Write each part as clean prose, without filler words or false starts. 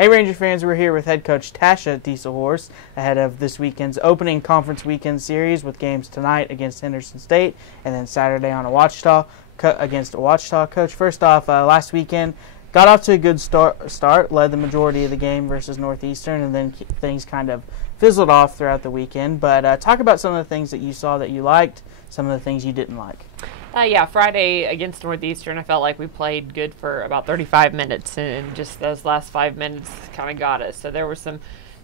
Hey Ranger fans, we're here with head coach Tasha at Diesselhorst ahead of this weekend's opening conference weekend series with games tonight against Henderson State and then Saturday on against Ouachita. Coach, first off, last weekend got off to a good start, led the majority of the game versus Northeastern, and then things kind of fizzled off throughout the weekend. But talk about some of the things that you saw that you liked, some of the things you didn't like. Yeah, Friday against Northeastern, I felt like we played good for about 35 minutes, and just those last 5 minutes kind of got us. So there were some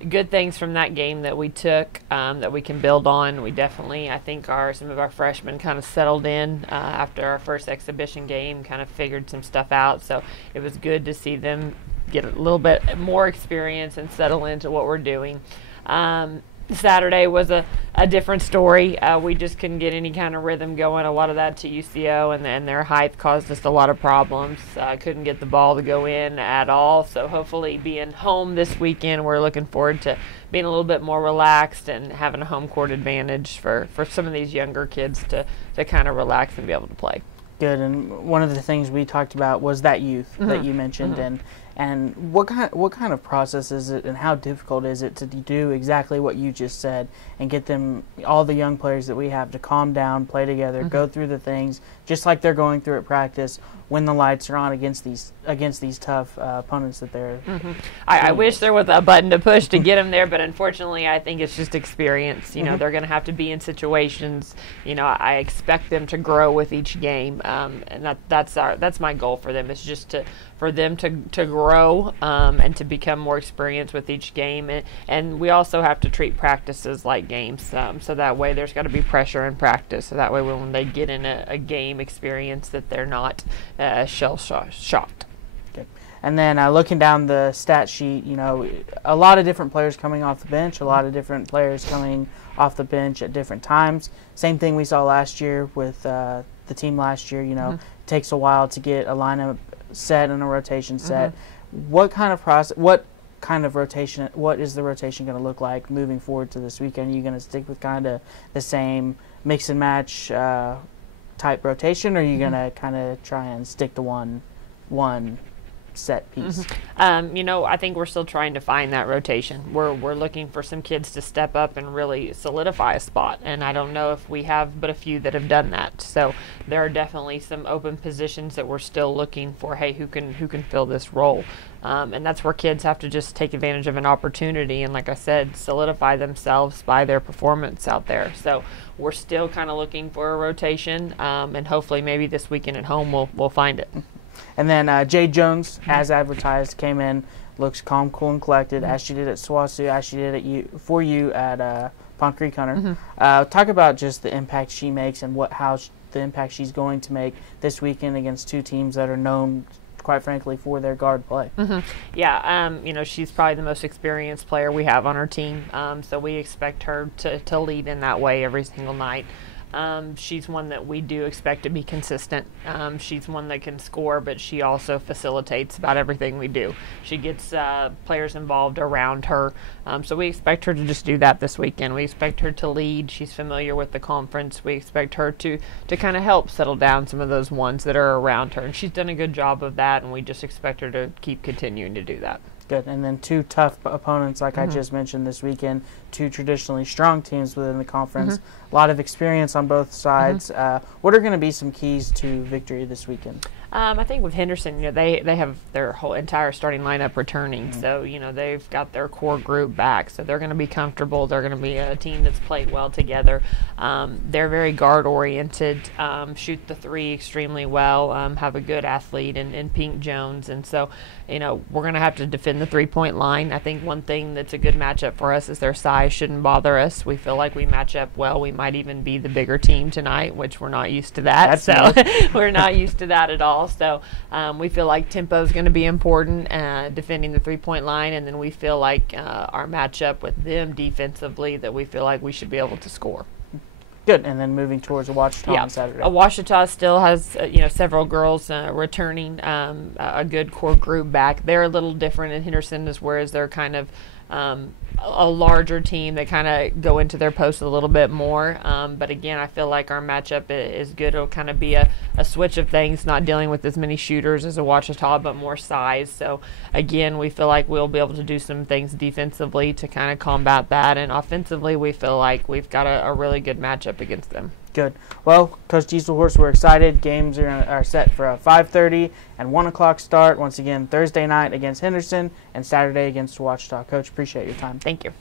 good things from that game that we took that we can build on. We definitely, I think, some of our freshmen kind of settled in after our first exhibition game, kind of figured some stuff out. So it was good to see them get a little bit more experience and settle into what we're doing. Saturday was a different story. We just couldn't get any kind of rhythm going. A lot of that to UCO, and their height caused us a lot of problems. Couldn't get the ball to go in at all. So hopefully being home this weekend, we're looking forward to being a little bit more relaxed and having a home court advantage for some of these younger kids to kind of relax and be able to play. Good, and one of the things we talked about was that youth that you mentioned, and what kind of process is it, and how difficult is it to do exactly what you just said and get them, all the young players that we have, to calm down, play together, go through the things just like they're going through at practice when the lights are on against these tough opponents that they're. I wish there was a button to push to get them there, but unfortunately, I think it's just experience. You know, they're going to have to be in situations. You know, I expect them to grow with each game, and that's my goal for them. Is just for them to grow and to become more experienced with each game, and we also have to treat practices like games, so that way there's got to be pressure in practice, so that way when they get in a game experience that they're not shell-shocked. Okay. And then looking down the stat sheet, you know, a lot of different players coming off the bench, a lot of different players coming off the bench at different times. Same thing we saw last year with the team last year. You know, it takes a while to get a lineup set and a rotation set. What kind of process? What is the rotation going to look like moving forward to this weekend? Are you going to stick with kind of the same mix and match type rotation, or are you going to kind of try and stick to one set piece? You know, I think we're still trying to find that rotation. We're looking for some kids to step up and really solidify a spot, and I don't know if we have but a few that have done that. So there are definitely some open positions that we're still looking for. Hey, who can fill this role? And that's where kids have to just take advantage of an opportunity and, like I said, solidify themselves by their performance out there. So we're still kind of looking for a rotation, and hopefully maybe this weekend at home we'll find it. And then Jay Jones, as advertised, came in, looks calm, cool, and collected, as she did at SWASU, as she did for you at Pond Creek Hunter. Talk about just the impact she makes and the impact she's going to make this weekend against two teams that are known, quite frankly, for their guard play. Yeah, you know, she's probably the most experienced player we have on our team, so we expect her to lead in that way every single night. She's one that we do expect to be consistent. She's one that can score, but she also facilitates about everything we do. She gets players involved around her, so we expect her to just do that this weekend. We expect her to lead. She's familiar with the conference. We expect her to kind of help settle down some of those ones that are around her, and she's done a good job of that, and we just expect her to keep continuing to do that. Good. And then two tough opponents, like I just mentioned this weekend, two traditionally strong teams within the conference, a lot of experience on both sides. What are going to be some keys to victory this weekend? I think with Henderson, you know, they have their whole entire starting lineup returning, so you know they've got their core group back, so they're going to be comfortable. They're going to be a team that's played well together. They're very guard oriented, shoot the three extremely well, have a good athlete in Pink Jones, and so you know we're going to have to defend the 3-point line. I think one thing that's a good matchup for us is their size shouldn't bother us. We feel like we match up well. We might even be the bigger team tonight, which we're not used to that. We're not used to that at all. So we feel like tempo is going to be important, defending the 3-point line, and then we feel like our matchup with them defensively, that we feel like we should be able to score. Good. And then moving towards Ouachita on Saturday. Ouachita still has you know, several girls returning, a good core group back. They're a little different in Henderson, whereas they're kind of a larger team that kind of go into their post a little bit more. But again, I feel like our matchup is good. It'll kind of be a switch of things, not dealing with as many shooters as a Ouachita, but more size. So again, we feel like we'll be able to do some things defensively to kind of combat that. And offensively, we feel like we've got a really good matchup against them. Good. Well, Coach Diesselhorst, we're excited. Games are set for a 5:30 and 1 o'clock start. Once again, Thursday night against Henderson and Saturday against Ouachita. Coach, appreciate your time. Thank you.